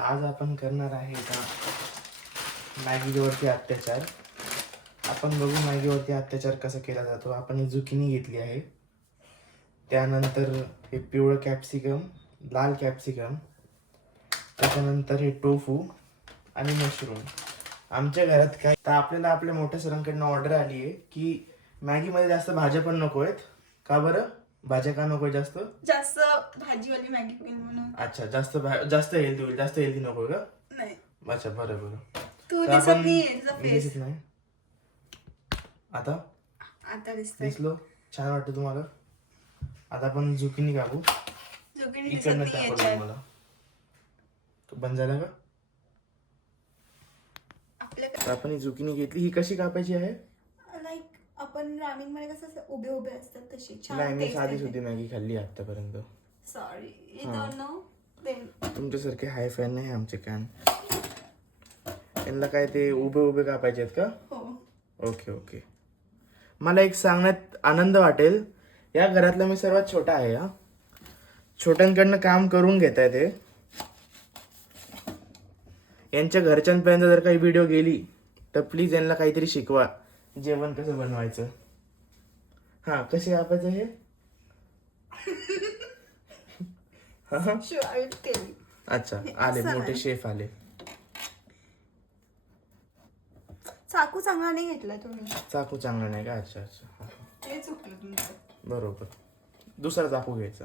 आज आपण करणार आहे का मॅगीवरती अत्याचार. आपण बघू मॅगीवरती अत्याचार कसा केला जातो. आपण ही झुकिनी घेतली आहे, त्यानंतर हे पिवळं कॅप्सिकम, लाल कॅप्सिकम, त्याच्यानंतर हे टोफू आणि मशरूम. आमच्या घरात काय तर आपल्याला आपल्या मोठ्या सरांकडनं ऑर्डर आली आहे की मॅगीमध्ये जास्त भाज्या पण नको आहेत. का बरं? भाज्या का नको जास्त? जास्त भाजीवाली मॅगी होईल म्हणून. अच्छा, जास्त हेल्दी होईल. जास्त हेल्दी नको का? नाही. अच्छा, बरं. तू तर दिसत आपण नाहीये, तुझा फेस. दिसत नाही आता दिसतोय. दिसलो. छान वाटतं तुम्हाला? आता आपण झुकिनी कापू. झुकिनी दिसत इकडनं नाहीये दाखवलं याच्यात. मला. तो बंद झाला का? आपल्याकडे तर आपण ही झुकिनी घेतली. ही कशी कापायची आहे? लाईक आपण रामेन मध्ये कसं उभे उभे असतात तशी. नाही, मी साधीच होती मॅगी खाल्ली आतापर्यंत. Sorry, you don't know. तुमच्यासारखे हाय फॅन नाही आमचे कॅन. त्यांना काय ते उभे उभे कापायचे आहेत का? हो. ओके. मला एक सांगण्यात आनंद वाटेल, या घरातला मी सर्वात छोटा आहे. हा, छोट्यांकडनं काम करून घेता येते. यांच्या घरच्यांपर्यंत जर काही व्हिडिओ गेली तर प्लीज यांना काहीतरी शिकवा, जेवण कसं बनवायचं. हा, कसे कापायचं हे? अच्छा, आले मोठे शेफ आले. चाकू चांगला नाही घेतला तुम्ही. चाकू चांगला नाही का? अच्छा. ते चुकलं तुमचं. बरोबर. दुसरा चाकू घ्यायचा.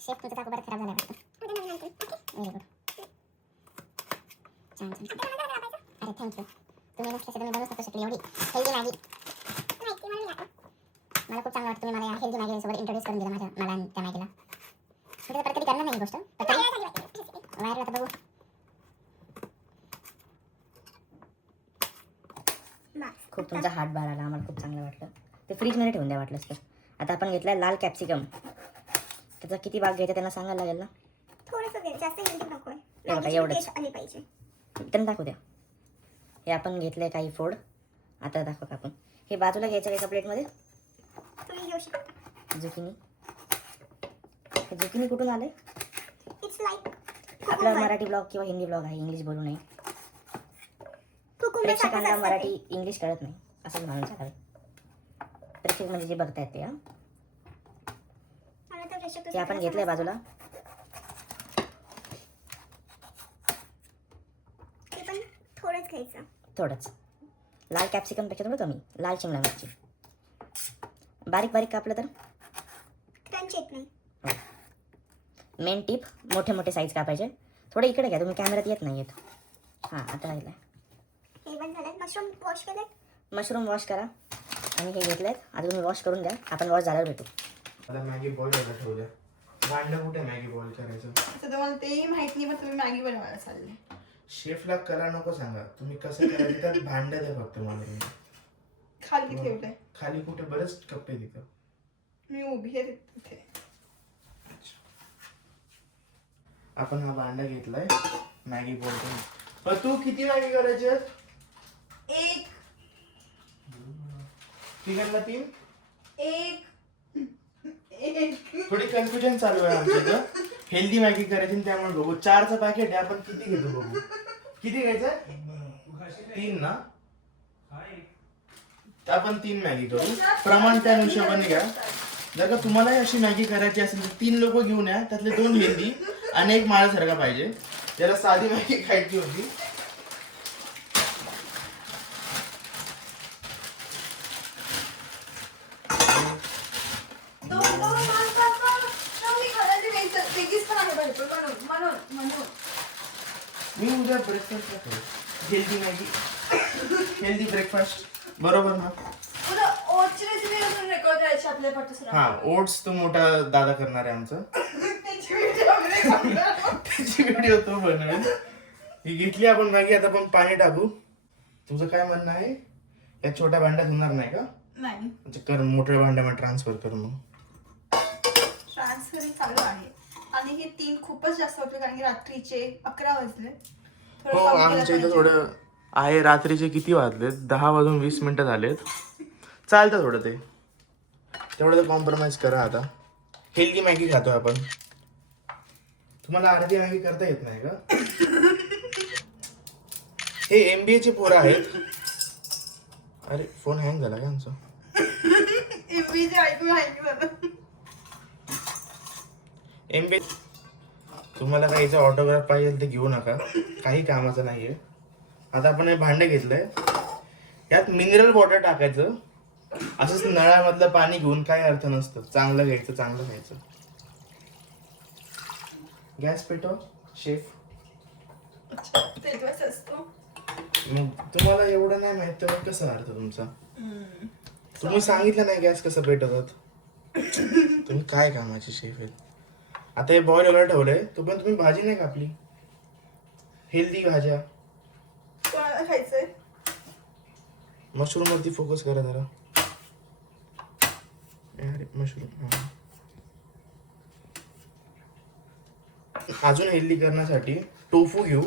शेफ, तुमचा चाकू बरं खराब झाला वाटतं. Very good. छान. अरे थँक्यू. तुम्ही नसल्यास तुम्ही बनवू शकतो शकली एवढी हेल्दी मॅगी. मला खूप चांगलं वाटतं तुम्ही मला हेल्दी मॅगी सोबत इंट्रोड्यूस करून दिला मला आणि त्या मॅगीला. मी परत कधी करणार नाही ही गोष्ट. वायरला तर बघू. खूप तुमचा हात बार आला, आम्हाला खूप चांगलं वाटलं. ते फ्रीजमध्ये ठेवून द्या वाटलंच तर. आता आपण घेतलाय लाल कॅप्सिकम. त्याचा किती भाग घ्यायचा त्यांना सांगायला लागेल ना? थोडंसं घे, जास्त हेल्दी नकोय. एवढंच आली पाहिजे. त्यांना दाखवू द्या. हे आपण घेतलंय काही फोड. आता दाखवा आपण हे बाजूला घ्यायचं एका प्लेटमध्ये. तुम्ही घेऊ शकता. झुकिनी कुठून आले? इट्स लाईक आपला मराठी ब्लॉग किंवा हिंदी ब्लॉग आहे, इंग्लिश बोलू नये. प्रेक्षकांना मराठी इंग्लिश कळत नाही असं म्हणून चालेल. प्रेक्षक म्हणजे जे बघतायत ते. ते आपण घेतलंय बाजूला. ते पण थोडंच घ्यायचं. थोडंच. लाल कॅप्सिकमपेक्षा थोडं कमी. लाल शिमला मिरची बारीक बारीक कापलं तर क्रंच येत नाही. मेन टिप, मोठे मोठे साईज कापायचे. थोडं इकडे घ्या, तुम्ही कॅमेऱ्यात येत नाही येत. हां, आता राहिलं. हे पण झालं. मशरूम वॉश केले. मशरूम वॉश करा आणि हे घेतलेत. आता तुम्ही वॉश करून द्या. आपण वॉश झाल्यावर भेटू. आता मॅगी बॉईल व्हायला ठेवू द्या. भांडं कुठे मॅगी बॉईल करायचं? आता तुम्हाला तेही माहित नाही, पण तुम्ही मॅगी बनवायला चालले. शेफला कला नको सांगा. तुम्ही कसं करायचं त्यात भांडं द्या फक्त मला. तुम्ही खाली ठेवलंय. खाली कुठे बरेच कप्पे तिथं. मी उभी आहे तिथे. आपण हा भांडा घेतलाय मॅगी बॉईल करून. पण तू किती मॅगी करायची? एक. तिघांना 3. एक. थोडी कन्फ्युजन चालू आहे आमच्या इथं. हेल्दी मॅगी करायची त्यामुळे बघू. 4चं पॅकेट आहे, आपण किती घेतो बघू. किती घ्यायचं? 3 ना? आपण 3 मॅगी करू. प्रमाण त्या हिशोबाने घ्या. जर का तुम्हाला अशी मॅगी करायची असेल तर 3 लोक घेऊन या. त्यातले 2 हेल्दी आणि 1 माझ्यासारखा पाहिजे. त्याला साधी मॅगी खायची होती. मी उद्या ब्रेकफास्ट करू. Healthy Maggi, healthy breakfast. बरोबर ना? ओट्सची रेसिपी अजून रेकॉर्ड करायची आपल्या पाठीसर. हा, ओट्स तो मोठा दादा करणार आहे आमचं. त्याची व्हिडिओ तो बनवेल. ही घेतली आपण मॅगी. आता आपण पाणी टाकू. तुझं काय म्हणणं आहे? या छोट्या भांड्यात होणार नाही का? नाही, म्हणजे कर मोठ्या भांड्यामध्ये ट्रान्सफर कर. मग ट्रान्सफर चालू आहे. आणि हे 3 खूपच जास्त होते कारण की रात्रीचे 11 वाजले. हो आमच्या इथं थोडं आहे. रात्रीचे किती वाजलेत? 10:20 झालेत. चालतं थोडं ते तेवढं तर कॉम्प्रोमाइज करा. आता हेल्दी मॅगी खातो आपण. तुम्हाला अर्धी मॅगी करता येत नाही का? हे MBA चे पोरं आहेत. अरे फोन हँग झाला का आमचा? MBA तुम्हाला काही याचा ऑटोग्राफ पाहिजे ते घेऊ नका, काही कामाचं नाहीये. आता आपण हे भांडं घेतलंय, यात मिनरल वॉटर टाकायचं. असंच नळामधलं पाणी घेऊन काही अर्थ नसतं. चांगलं घ्यायचं, चांगलं खायचं. गॅस पेटव शेफ. मग तुम्हाला एवढं नाही माहित तर कसं अर्थ तुमचा? तुम्ही सांगितलं नाही गॅस कसं पेटवतात. तुम्ही काय कामाचे शेफ आहेत? आता हे बॉईल वगैरे ठेवलंय, तोपर्यंत तुम्ही भाजी नाही कापली. हेल्दी भाज्या. कोणाला खायचंय? मशरूम वरती फोकस करा जरा. मशरूम अजून हेल्दी करण्यासाठी टोफू घेऊ.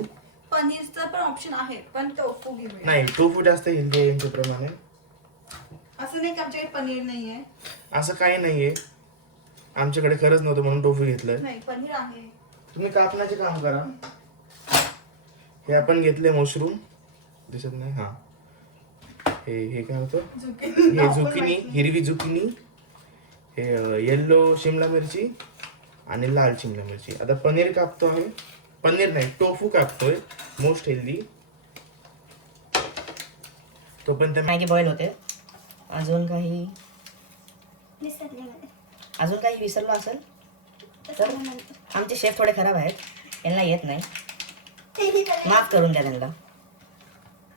पनीरचा पण ऑप्शन आहे, पण टोफू घेऊया. नाही, टोफू जास्त हेल्दी आहे यांच्या प्रमाणे. असं नाही की आमच्याकडे पनीर नाहीये. असं काही नाहीये. आमच्याकडे खरंच नव्हतं म्हणून टोफू घेतलंय. नाही, पनीर आहे. तुम्ही कापण्याचे काम करा. हे आपण घेतले मशरूम. दिसत नाही? हा, हे काय होतं? हे झुकिनी, हिरवी झुकिनी. हे येल्लो शिमला मिरची आणि लाल शिमला मिरची. आता पनीर कापतो आहे. पनीर नाही, टोफू कापतोय. Most healthy. तोपर्यंत मॅगी बॉईल होते. अजून काही दिसत नाही मला. अजून काही विसरलो असेल तर तसं नंतर. आमचे शेफ थोडे खराब आहेत, यांना येत नाही, तेही बरं. माफ करून द्या त्यांना.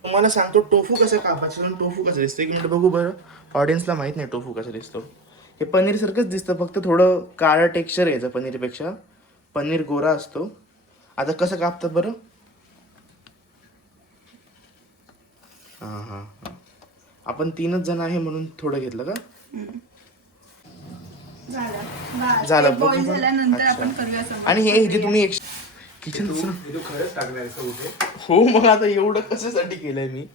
तुम्हाला सांगतो टोफू कसं कापायचं आणि टोफू कसं दिसतं. एक मिनिट बघू बरं. ऑडियन्सला माहित नाही टोफू कसं दिसतो. हे पनीर सारखंच दिसतं, फक्त थोडं काळं टेक्स्चर यायचं पनीरपेक्षा. पनीर गोरा असतो. आता कसं कापतात बरं? हां हां हां, आपण 3च जण आहे म्हणून थोडं घेतलं का? झालं बघू बॉईल बरं. झाल्यानंतर अच्छा. आपण करूया समोर. आणि हे जे तुम्ही किचन खरंच टाकणार आहेस का कुठे? हो, मग आता एवढं कशासाठी केलंय मी?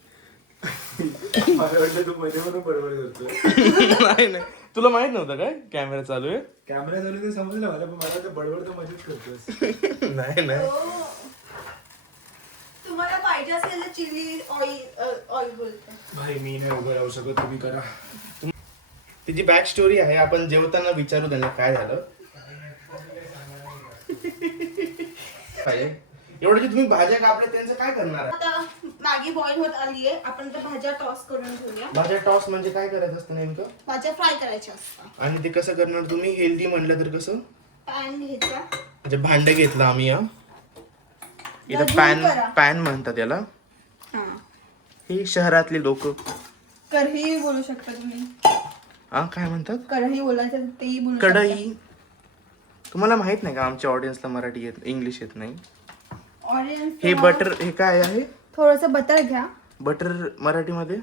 मला वाटलं तू मध्ये मध्ये बरोबर करतोय. नाही नाही, तुला माहित नव्हतं काय कॅमेरा चालू आहे? कॅमेरा चालू ते समजलं मला, पण मला तर बडबड तर मध्येच करतोस. नाही नाही, हो. तुम्हाला पाहिजे असेल तर चिली ऑइल बोलते. भाई मी नाही उभं राहू शकत, तुम्ही करा. तिची बॅक स्टोरी आहे. आपण जेवताना विचारू त्यांना काय झालं. एवढं जे तुम्ही भाज्या कापल्या त्यांचं काय करणार आहे? आता मॅगी बॉईल होत आली आहे, आपण त्या भाज्या टॉस करून घेऊया. भाज्या टॉस म्हणजे काय करायचं असतं नेमकं? भाज्या फ्राय करायच्या असतात. आणि ते कसं करणार तुम्ही? हेल्दी म्हणलं तर कसं? पॅन घ्यायचा. म्हणजे भांडं घेतलं आम्ही या इथं. गरम पॅन करा. पॅन म्हणतात याला. हा, हे शहरातले लोक कढई बोलू शकता तुम्ही. हा काय म्हणतात? कढई बोलायचं तेही बोलू शकता. कढई. तुम्हाला माहित नाही का आमच्या ऑडियन्सला मराठी येत, इंग्लिश येत नाही. ऑनियन. हे बटर, हे काय आहे? थोडस बटर घ्या. बटर मराठीमध्ये?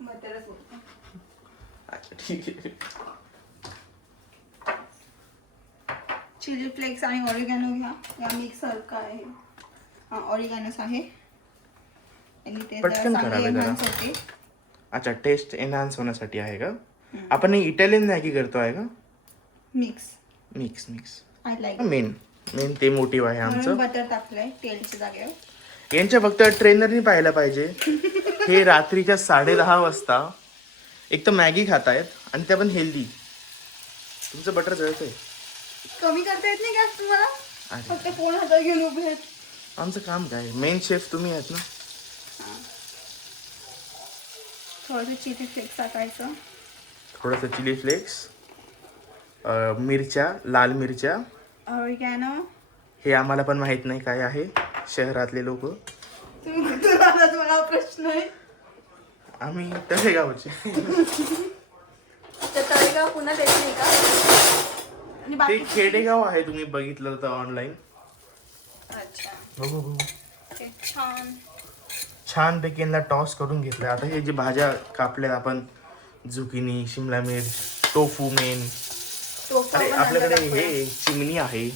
बटरच बोलतो. ठीक आहे. चिली फ्लेक्स आणि ऑरिगॅनो घ्या. या मिक्स सारखं आहे. हा, ऑरिगॅनोस आहे. आणि ते पटकन चांगले करावे जरा. enhance होते. अच्छा, टेस्ट एनहान्स होण्यासाठी आहे का? आपण इटालियन मॅगी करतो आहे का? Mix. Mix mix I like. Main main ते मोटिव्ह आहे म्हणून आमचं. बटर टाकलंय तेलच्या जागेवर. यांच्या फक्त ट्रेनरनी पाहायला पाहिजे. हे रात्रीच्या 10:30 वाजता एक तर मॅगी खातायत आणि त्या पण हेल्दी. तुमचं बटर जळतंय. कमी करता येत नाही गॅस तुम्हाला? अरे. फक्त फोन हातात घेऊन उभे आहेत. आमचं काम काय? मेन शेफ तुम्ही आहेत ना. थोडंसं चिली फ्लेक्स टाकायचं. थोडंसं चिली फ्लेक्स, मिरच्या, लाल मिरच्या. ऑरिगॅनो. हे आम्हाला पण माहित नाही काय आहे, शहरातले लोक. तुम्ही कुठून आलात मला प्रश्न आहे. आम्ही तळेगावचे. तर तळेगाव पुन्हा देत नाही का? आणि ते बाकी खेडेगाव आहे, तुम्ही बघितलं तर ऑनलाईन. अच्छा, बघू बघू. ओके, छान. छानपैकी यांना टॉस करून घेतलं. आता हे जे भाज्या कापल्यात आपण, झुकिनी, शिमला मिर्च, टोफू मेन. टोफू अरे पण आपल्याकडे अंदर टाकूया. हे चिमणी आहे,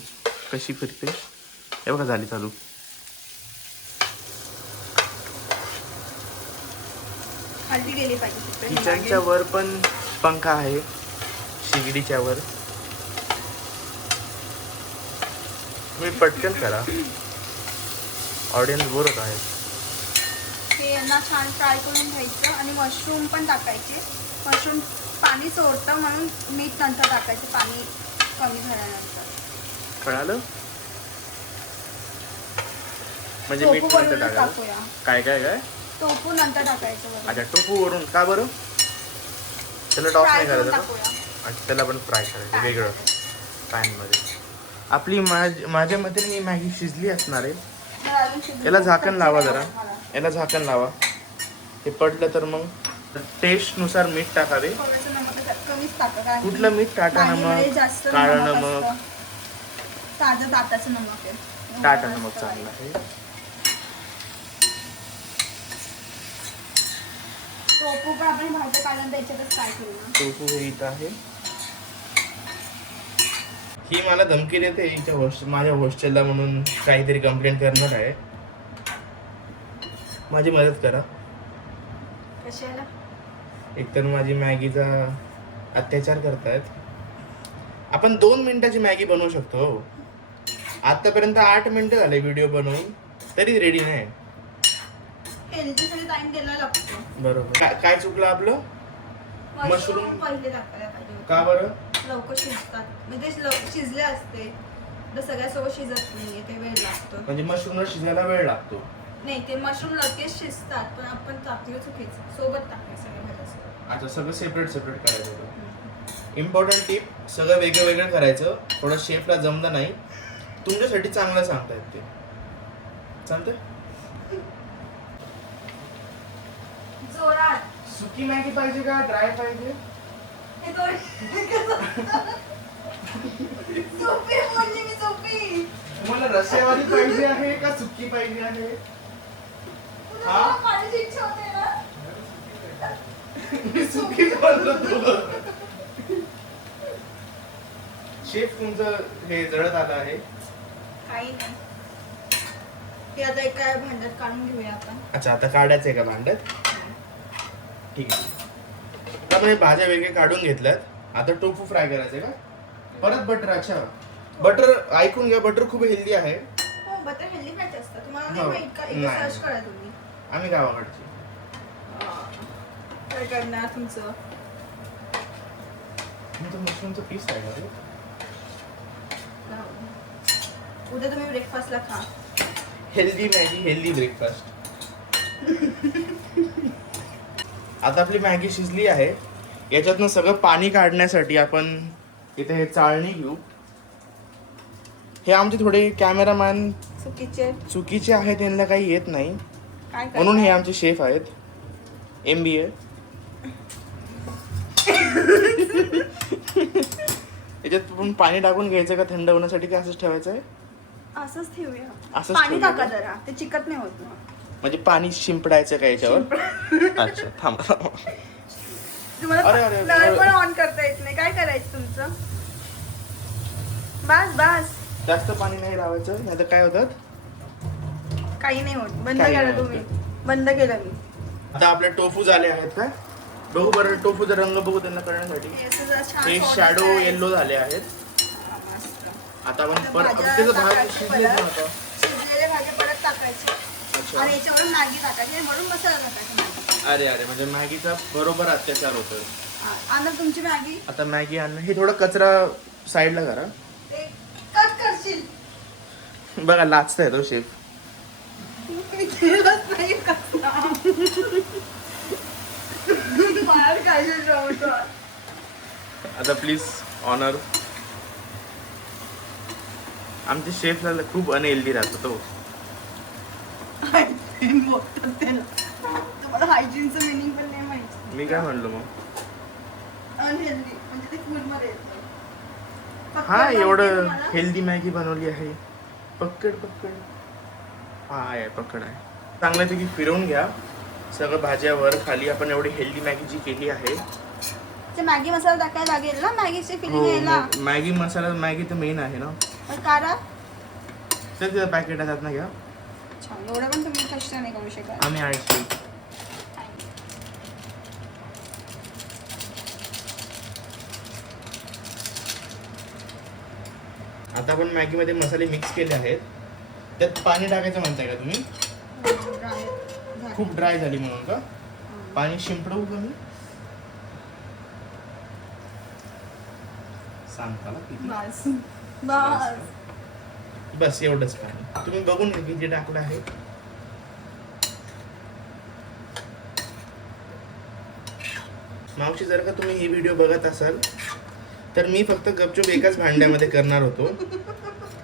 कशी फिरते हे बघा. झाली चालू. खाली गेली पाहिजे फक्त ही किचनच्या मागे. वर पण पंखा आहे, शिगडीच्या वर. तुम्ही पटकन करा, ऑडियन्स बोर होत आहेत. हे यांना छान फ्राय करून घ्यायचं आणि मशरूम पण टाकायचे. मशरूम पाणी सोडतं म्हणून मीठ नंतर टाकायचं, पाणी कमी झाल्यानंतर. कळालं? म्हणजे मीठ टोफू नंतर वरूनच टाकायचं. टाकूया. काय काय काय? टोफू नंतर टाकायचं वरून. अच्छा, टोफू वरून का बरं? त्याला टॉस फ्राय नाही करून करायचं का? टाकूया. अच्छा, त्याला पण फ्राय करायचं वेगळं पॅनमध्ये. आपली माझ्या मते ही मॅगी शिजली असणार आहे. जर अजून शिजली याला तर झाकण कच्ची लावा नाही जरा. आवडत मला. याला झाकण लावा. ते पडलं तर मग टेस्टनुसार मीठ टाकावे. थोडंसं नमक कमीच टाका, कारण की कुठलं मीठ? टाटा मॅगीमध्ये नमक, जास्त काळं नमक नमक, असतं. ताजं ताटाचं नमक आहे. टाटा एवढं नमक नसतं चांगलं आहे. टोफू पण आपण भाज्या काढून त्याच्यातच फ्राय करू ना. टोफू हे इथं आहे. ही मला धमकी देते हिच्या माझ्या हॉस्टेलला म्हणून काहीतरी कंप्लेंट करणार आहे. माझी मदत करा. कशाला? एकतर माझी मॅगीचा अत्याचार करतायत. आपण 2 मिनिटाची मॅगी बनवू शकतो. आतापर्यंत 8 मिनिटं झाले व्हिडिओ बनवून, तरी रेडी नाही. हेल्दीसाठी टाइम द्यायला लागतो. बरोबर. काय चुकलं आपलं? मशरूम पहिले टाकायला पाहिजे होते. का बरं? लवकर शिजतात, म्हणजे शिजले असते तर सगळ्यासोबत शिजत नाहीये, ते वेळ लागतो. म्हणजे मशरूमला शिजायला वेळ लागतो. नाही, ते मशरूम लगेच शिजतात, पण आपण टाकलं चुकीचं, सोबत टाकायचं सगळ्या भाज्या. अच्छा, सगळं सेपरेट करायचं होतं. इम्पॉर्टंट टिप, सगळं वेगळं वेगळं करायचं. थोडं शेफला जमलं नाही, तुमच्यासाठी चांगलं सांगतायत ते. चालतंय? जोरात. सुकी मॅगी पाहिजे का ड्राय पाहिजे? हे दोन सोपी बोलली मी, सोपी. तुम्हाला रस्सेवाली पाहिजे आहे का सुकी पाहिजे आहे? तुला पाण्याची इच्छा होते ना? मी सुकीच बोललो तुला. शेफ तुमचं हे जळत आलं आहे. काही नाही, हे आता एका भांड्यात काढून घेऊया आपण. अच्छा, आता काढायचंय का भांड्यात? ठीक आहे. आता आपण हे भाज्या वेगळे काढून घेतल्यात. आता टोफू फ्राय करायचंय का? परत बटर. अच्छा, बटर ऐकून घ्या, बटर खूप हेल्दी आहे. हो, बटर हेल्दी फॅट असतं. तुम्हाला हो. नाही माहित का? एकदा नाही. सर्च करा तुम्ही. आम्ही गावाकडचे. काय करणार तुमचं? तुमचं मशरूमचं पीस आहे का? उद्या तुम्ही ब्रेकफास्टला खा. Healthy Maggi, healthy breakfast. आता आपली मॅगी शिजली आहे. याच्यातनं सगळं पाणी काढण्यासाठी आपण इथे हे चाळणी घेऊ. हे आमचे थोडे कॅमेरामॅन चुकीचे चुकीचे आहेत, त्यांना काही येत नाही, काय म्हणून हे आमचे शेफ आहेत. MBA. याच्यात पण पाणी टाकून घ्यायचं का थंड होण्यासाठी, का असंच ठेवायचं आहे? असंच ठेवूया. असंच पाणी ठेवूया टाका का? जरा, ते चिकट नाही होत ना. म्हणजे पाणी शिंपडायचं का याच्यावर? अच्छा, थांबा. तुम्हाला अरे, अरे, नळ अरे. पण ऑन करता येत नाही. काय करायचं तुमचं? बस जास्त पाणी नाही लावायचं, नाही तर काय होतात? काही नाही होत. बंद काही केलं नाही तुम्ही. होत. बंद केलं मी. आता आपले टोफू झाले आहेत का? बघू बरं, टोफूचा रंग बघू त्यांना कळण्यासाठी. हे असं जरा छान हे soft शॅडो करायचं. येल्लो झाले आहेत. हा, मस्त. आता आपण आता परत भाज्या त्याचा भाग टाकायचे शिजलेला परत. होता. शिजलेले भाज्या परत टाकायचे अच्छा. आणि याच्यावर मॅगी टाकायची आणि वरून मसाला टाकायचा मॅगी. अरे अरे, म्हणजे मॅगीचा बरोबर अत्याचार होतो. आणा तुमची मॅगी. आता मॅगी आणणं, हे थोडं कचरा साईडला करा. ते कट करशील. बघा, लाचताय तो शेफ. मी केलंच नाही कसला. मार खायचे जेवतो. आता प्लीज ऑनर. आमच्या शेफला खूप अनहेल्दी राहतो तो. हायजीन बोलतात त्याला. तुम्हाला हायजीनचं मिनिंग पण नाही माहिती. मी काय म्हणलो मग? अनहेल्दी म्हणजे ते फूडमध्ये येतं. फक्त हा, माहिती आहे एवढं तुम्हाला? हेल्दी मॅगी बनवली आहे. पक्कड. हा आहे, पकड आहे. चांगल्यापैकी फिरवून घ्या सगळं भाज्यावर खाली. आपण एवढी हेल्दी मॅगी जी केली आहे. ते मॅगी मसाला टाकायला लागेल ना, मॅगीची फिलिंग हो, यायला. मॅगी मसाला, मॅगी तर मेन आहे ना. तर काढा. तर तिथं पॅकेट आहेत ना, घ्या. छान. एवढं पण तुम्ही कष्ट नाही करू शकत. आम्ही 800. आता आपण मॅगीमध्ये मसाले मिक्स केले आहेत. त्यात पाणी टाकायचं म्हणताय का तुम्ही? खूप ड्राय झाली म्हणून का? पाणी शिंपडवू का मी? सांगता ना किती? बस बस. बस एवढंच पाणी. तुम्ही बघून घ्या किती टाकलं आहे. मावशी, जर का तुम्ही ही व्हिडिओ बघत असाल तर मी फक्त गपचूप एकाच भांड्यामध्ये करणार होतो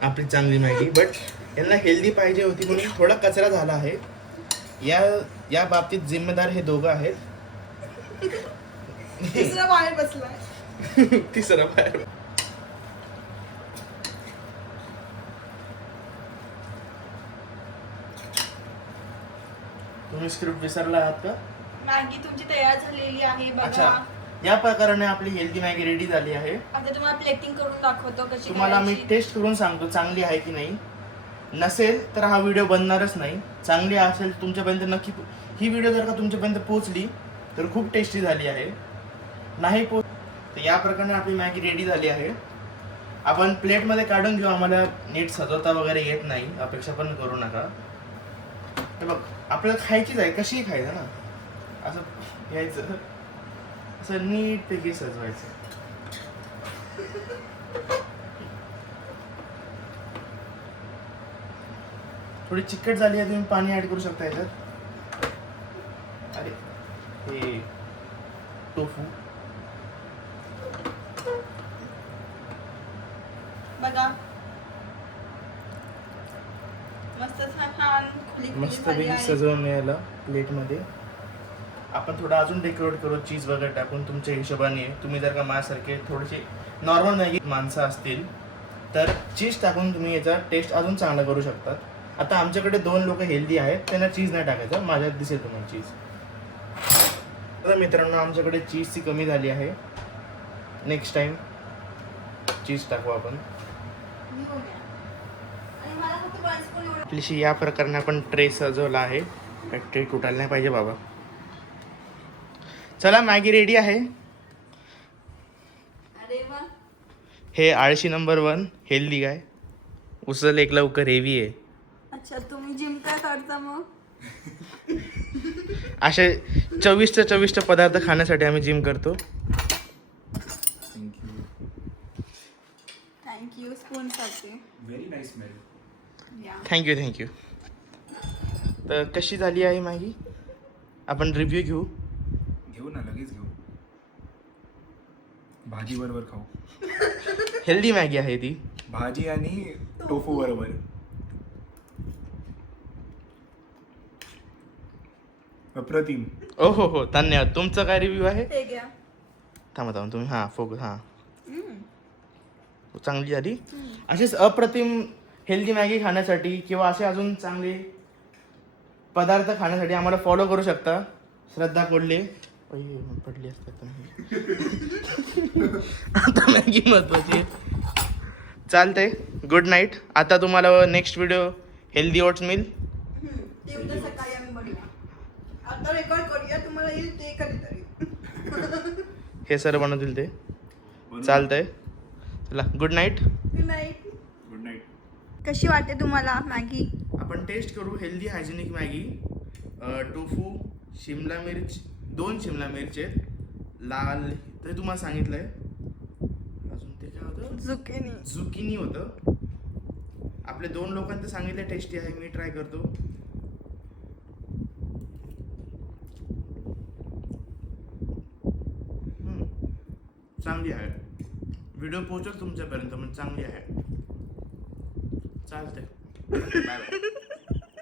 आपली चांगली मॅगी, बट यांना हेल्दी पाहिजे होती म्हणून थोडा कचरा झाला आहे. या बाबतीत जिम्मेदार हे दोघं आहेत. तिसरा बाहेर बसलाय. तिसरा बाहेर. तुम्ही स्क्रिप्ट विसरला आहात का? मॅगी तुमची तयार झालेली आहे अच्छा, बघा. या प्रकाराने आपली हेल्दी मॅगी रेडी झाली आहे. आता तुम्हाला प्लेटिंग करून दाखवतो कशी तुम्हाला मी करायची. टेस्ट करून सांगतो चांगली आहे की नाही. नसेल तर हा व्हिडिओ बनणारच नाही. चांगली असेल तुमच्यापर्यंत नक्की. ही व्हिडिओ जर का तुमच्यापर्यंत पोहोचली तर खूप टेस्टी झाली आहे. नाही तर या प्रकारे आपली मॅगी रेडी झाली आहे. आपण प्लेटमध्ये काढून घेऊ. आम्हाला नीट सजवता वगैरे येत नाही, अपेक्षा पण करू नका. हे बघ, आपल्याला खायचीच आहे, कशीही खायचं ना. असं घ्यायचं, असं नीटपैकी सजवायचं. थोडी चिकट झाली आहे, तुम्ही पाणी ऍड करू शकता याच्यात. अरे हे टोफू बघा मस्त छान मस्त पैकी सजवून मिळालं प्लेटमध्ये. आपण थोडं अजून डेकोरेट करू चीज वगैरे टाकून तुमच्या हिशोबाने. तुम्ही जर का माझ्यासारखे थोडेसे नॉर्मल मॅगी माणसं असतील तर चीज टाकून तुम्ही याचा टेस्ट अजून चांगला करू शकतात. आता आमच्याकडे 2 लोक हेल्दी आहेत, त्यांना चीज नाही टाकायचं. माझ्यात दिसेल तुम्हाला चीज. तर मित्रांनो, आमच्याकडे चीजची कमी झाली आहे. नेक्स्ट टाइम चीज टाकू आपण. आपलीशी या प्रकारे आपण ट्रे सजवला आहे. ट्रे तुटायला नाही पाहिजे बाबा. चला, मॅगी रेडी आहे. अरे वा. हे आळशी नंबर 1 हेल्दी गाय. उचल एक लवकर, हेवी आहे. अच्छा, तुम्ही जिम काय करता मग? असे चविष्ट पदार्थ खाण्यासाठी आम्ही जिम करतो. थँक्यू स्पून साठी. Very nice smell. थँक्यू. तर कशी झाली आहे मॅगी? आपण रिव्ह्यू घेऊ. घेऊ ना, लगेच घेऊ. भाजी बरोबर खाऊ. हेल्दी मॅगी आहे ती. भाजी आणि टोफू बरोबर. अप्रतिम. हो, धन्यवाद. तुमचा काय रिव्ह्यू आहे? हे घ्या. थांबा तुम्ही. हां, फोकस. हां, चांगली झाली. असेच अप्रतिम हेल्दी मॅगी खाण्यासाठी किंवा असे अजून चांगले पदार्थ खाण्यासाठी आम्हाला फॉलो करू शकता. श्रद्धा कोल्हे पडली असतात. आता मॅगी महत्वाची आहे. चालतंय. Good night. आता तुम्हाला next video healthy oats mill. ते उद्या सकाळी आम्ही बघूया. आता रेकॉर्ड करूया, तुम्हाला येईल ते कधीतरी. हे सर बनवतील ते. चालतंय. चला, good night. Good night. Good night. कशी वाटते तुम्हाला मॅगी? आपण टेस्ट करू healthy hygienic Maggi. Tofu, Shimla मिर्च, 2 शिमला मिरच आहेत. लाल ते तुम्हाला सांगितलंय. अजून ते काय होतं? झुकिनी होतं. आपले 2 लोकांचं सांगितलं टेस्टी आहे. मी ट्राय करतो. चांगली आहे. व्हिडिओ पोहोचल तुमच्यापर्यंत, पण चांगली आहे. चालतंय. Bye bye.